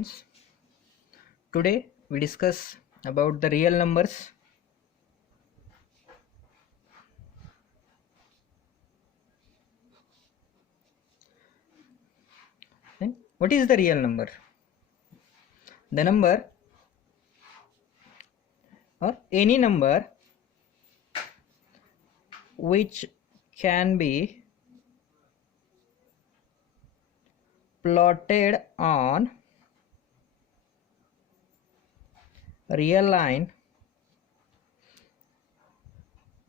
students, today we discuss about the real numbers. Then what is the real number? The number or any number which can be plotted on real line.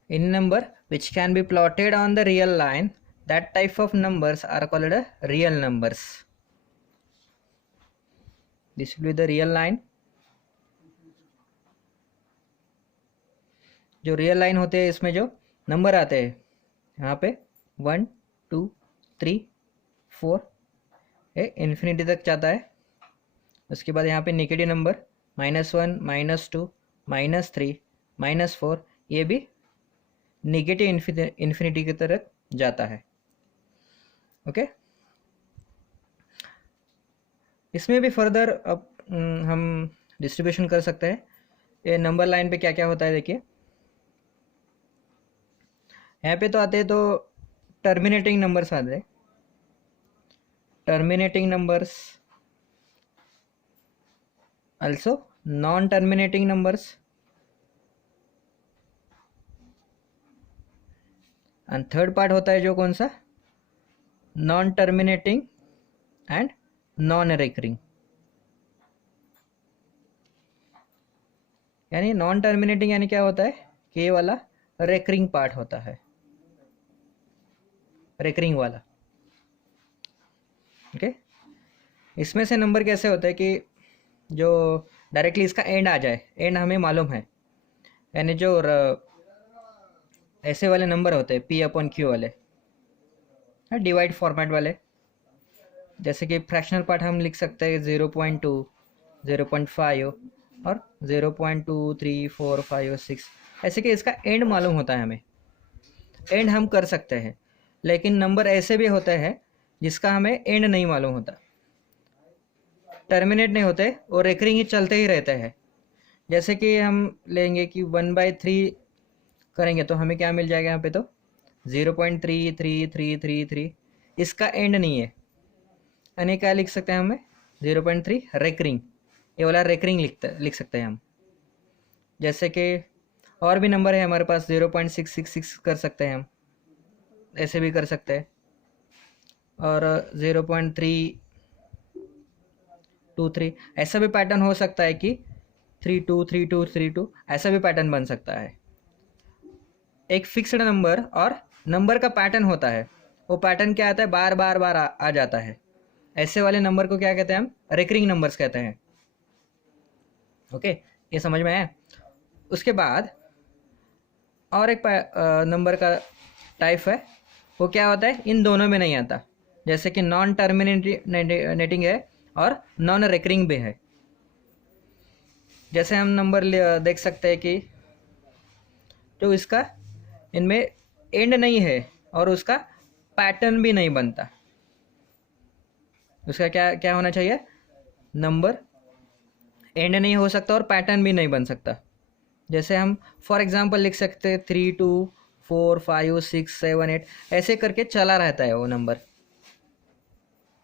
In number which can be plotted on the real line, that type of numbers are called real numbers. This will be the real line. जो real line होते हैं इसमें जो number आते हैं यहाँ पे 1 2 3 4 ये इन्फिनिटी तक जाता है. उसके बाद यहाँ पे नेगेटिव नंबर -1 -2 -3 -4 ये भी नेगेटिव इन्फिनिटी की तरफ जाता है. ओके, इसमें भी फर्दर अब हम डिस्ट्रीब्यूशन कर सकते हैं. ये नंबर लाइन पे क्या क्या होता है देखिए. यहाँ पे तो आते हैं तो टर्मिनेटिंग नंबर्स आते हैं. Terminating numbers, also non terminating numbers, and third part होता है जो कौन सा, non terminating and non recurring. यानी नॉन टर्मिनेटिंग यानी क्या होता है कि ये वाला रिकरिंग पार्ट होता है, रिकरिंग वाला. ओके, इसमें से नंबर कैसे होता है कि जो डायरेक्टली इसका एंड आ जाए, एंड हमें मालूम है. यानी जो ऐसे वाले नंबर होते हैं P/Q वाले, डिवाइड फॉर्मेट वाले, जैसे कि फ्रैक्शनल पार्ट हम लिख सकते हैं 0.2 0.5 और 0.2 3 4 5 6, ऐसे कि इसका एंड मालूम होता है हमें, एंड हम कर सकते हैं. लेकिन नंबर ऐसे भी होते हैं जिसका हमें एंड नहीं मालूम होता, टर्मिनेट नहीं होते और रिकरिंग ही चलते ही रहते हैं. जैसे कि हम लेंगे कि 1/3 करेंगे तो हमें क्या मिल जाएगा यहाँ पे, तो 0.3333, इसका एंड नहीं है. यानी क्या लिख सकते हैं हमें, 0.3 रिकरिंग, ये वाला रिकरिंग लिख सकते हैं हम. जैसे कि और भी नंबर है हमारे पास, 0.666 कर सकते हैं हम, ऐसे भी कर सकते हैं. और 0.323, ऐसा भी पैटर्न हो सकता है कि 323232, ऐसा भी पैटर्न बन सकता है. एक फिक्स्ड नंबर और नंबर का पैटर्न होता है, वो पैटर्न क्या आता है, बार बार बार आ जाता है. ऐसे वाले नंबर को क्या कहते हैं हम, रिकरिंग नंबर्स कहते हैं. ओके, ये समझ में आया. उसके बाद और एक नंबर का टाइप है, वो क्या होता है, इन दोनों में नहीं आता. जैसे कि नॉन टर्मिनेटिंग है और नॉन रिकरिंग भी है. जैसे हम नंबर देख सकते हैं कि जो इसका इनमें एंड नहीं है और उसका पैटर्न भी नहीं बनता. उसका क्या क्या होना चाहिए, नंबर एंड नहीं हो सकता और पैटर्न भी नहीं बन सकता. जैसे हम फॉर एग्जांपल लिख सकते हैं 3 2 4 5 6 7 8, ऐसे करके चला रहता है वो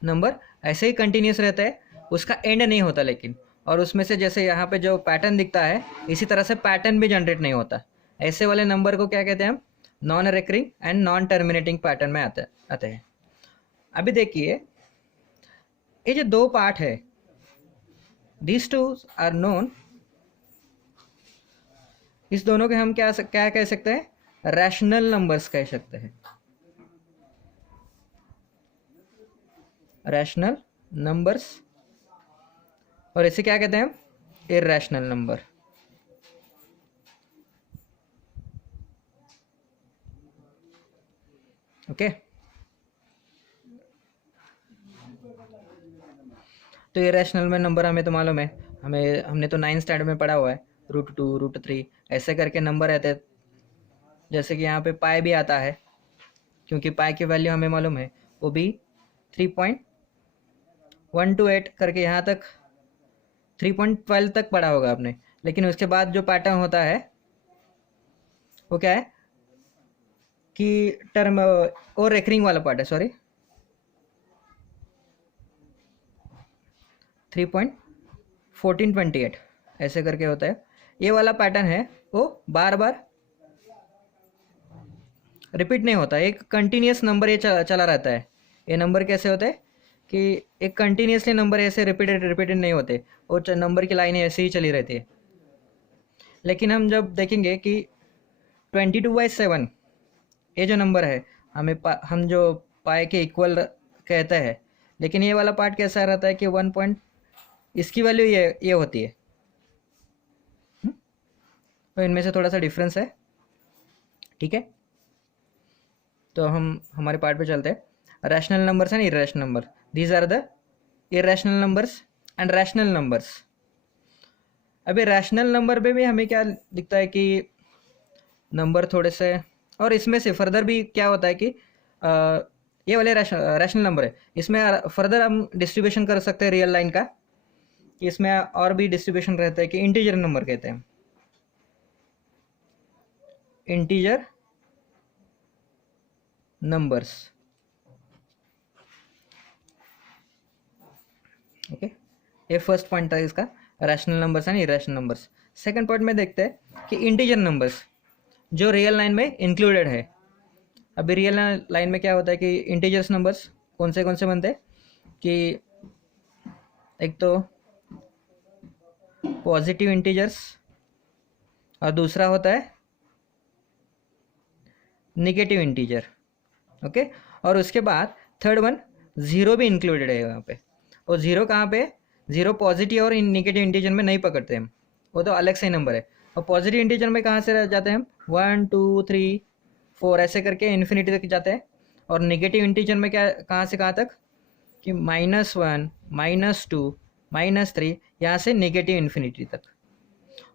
नंबर ऐसे ही कंटिन्यूस रहता है, उसका एंड नहीं होता. लेकिन और उसमें से जैसे यहाँ पे जो पैटर्न दिखता है, इसी तरह से पैटर्न भी जनरेट नहीं होता. ऐसे वाले नंबर को क्या कहते हैं हम, non recurring and non terminating pattern में आते हैं. अभी देखिए ये जो दो पार्ट है, दीज टू आर नोन, इस दोनों के हम क्या कह सकते हैं, रैशनल नंबर्स कह सकते हैं. रैशनल नंबर्स, और इसे क्या कहते हैं हम, इरैशनल नंबर. ओके, तो इरैशनल में नंबर हमें तो मालूम है, हमने तो 9th स्टैंडर्ड में पढ़ा हुआ है, √2 √3 ऐसे करके नंबर रहते हैं. जैसे कि यहाँ पे पाई भी आता है, क्योंकि पाई की वैल्यू हमें मालूम है, वो भी 3.128 करके यहाँ तक 3.12 तक पढ़ा होगा आपने, लेकिन उसके बाद जो पैटर्न होता है वो क्या है कि टर्म और रेकरिंग वाला पार्ट है, सॉरी 3.1428 ऐसे करके होता है। ये वाला पैटर्न है वो बार बार रिपीट नहीं होता, एक कंटिन्यूस नंबर ये चला रहता है। ये नंबर कैसे होते हैं कि एक कंटिन्यूसली नंबर ऐसे रिपीटेड नहीं होते, वो नंबर की लाइनें ऐसे ही चली रहती है। लेकिन हम जब देखेंगे कि 22/7 ये जो नंबर है हम जो पाए के इक्वल कहते हैं, लेकिन ये वाला पार्ट कैसा रहता है कि 1 पॉइंट इसकी वैल्यू ये होती है। तो इनमें से थोड़ा सा डिफरेंस है, ठीक है। तो हम हमारे पार्ट पे चलते हैं। Rational numbers and irrational number, these are the irrational numbers and rational numbers. अभी रैशनल नंबर पे भी हमें क्या दिखता है कि नंबर थोड़े से, और इसमें से फर्दर भी क्या होता है कि ये वाले रैशनल नंबर है, इसमें फर्दर हम डिस्ट्रीब्यूशन कर सकते हैं रियल लाइन का, कि इसमें और भी डिस्ट्रीब्यूशन रहता है कि इंटीजर नंबर कहते हैं, इंटीजर नंबर्स, ओके। ये फर्स्ट पॉइंट था इसका, rational numbers and irrational numbers. Second point में देखते हैं कि इंटीजर नंबर्स जो रियल लाइन में इंक्लूडेड है। अभी रियल लाइन में क्या होता है कि इंटीजर्स नंबर्स कौन से बनते हैं कि एक तो पॉजिटिव इंटीजर्स और दूसरा होता है नेगेटिव इंटीजर, ओके। और उसके बाद थर्ड वन ज़ीरो भी इंक्लूडेड है यहाँ पे। और ज़ीरो कहाँ पे, ज़ीरो पॉजिटिव और नेगेटिव इंटीजर में नहीं पकड़ते हम, वो तो अलग से नंबर है। और पॉजिटिव इंटीजर में कहाँ से जाते हैं हम, 1 2 3 4 ऐसे करके इन्फिनिटी तक जाते हैं। और नेगेटिव इंटीजर में क्या, कहाँ से कहाँ तक कि -1 -2 -3, यहाँ से नेगेटिव इन्फिनिटी तक।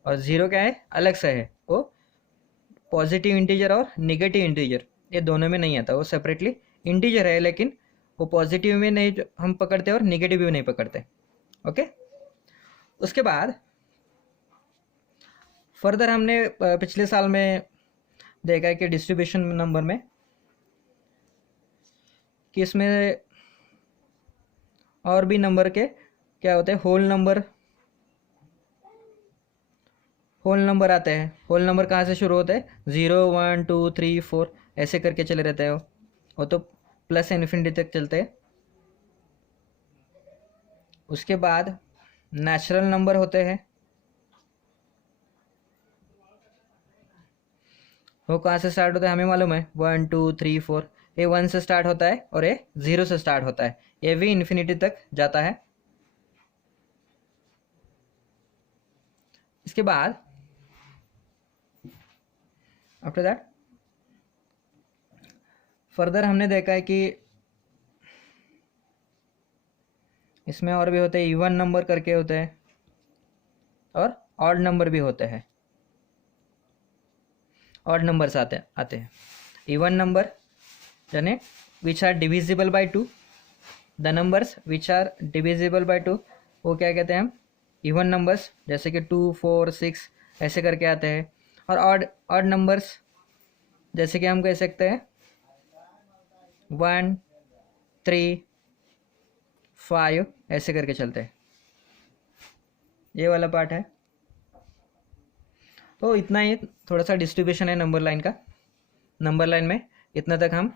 और ज़ीरो क्या है, अलग से है, वो पॉजिटिव इंटीजर और नेगेटिव इंटीजर ये दोनों में नहीं आता, वो सेपरेटली इंटीजर है, लेकिन वो पॉजिटिव में नहीं हम पकड़ते और नेगेटिव में नहीं पकड़ते, ओके। उसके बाद फर्दर हमने पिछले साल में देखा है कि डिस्ट्रीब्यूशन नंबर में कि इसमें और भी नंबर के क्या होते हैं, होल नंबर आते हैं। होल नंबर कहाँ से शुरू होते हैं, 0 1 2 3 4 ऐसे करके चले रहते हैं, वो तो प्लस इन्फिनिटी तक चलते हैं। उसके बाद नेचुरल नंबर होते हैं, वो कहाँ से स्टार्ट होता है हमें मालूम है, 1 2 3 4, ये 1 से स्टार्ट होता है और ये 0 से स्टार्ट होता है, ये भी इन्फिनिटी तक जाता है। इसके बाद आफ्टर दैट फर्दर हमने देखा है कि इसमें और भी होते हैं, इवन नंबर करके होते हैं और ऑड नंबर भी होते हैं। ऑड नंबर्स आते हैं इवन नंबर यानी which are divisible by 2, the numbers which are divisible by 2 वो क्या कहते हैं हम, इवन नंबर्स, जैसे कि 2 4 6 ऐसे करके आते हैं। और ऑड नंबर्स जैसे कि हम कह सकते हैं 1 3 5 ऐसे करके चलते हैं, ये वाला पार्ट है। तो इतना ही थोड़ा सा डिस्ट्रीब्यूशन है नंबर लाइन का। नंबर लाइन में इतना तक हम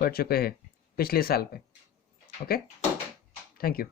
पढ़ चुके हैं पिछले साल पे, ओके। Thank you.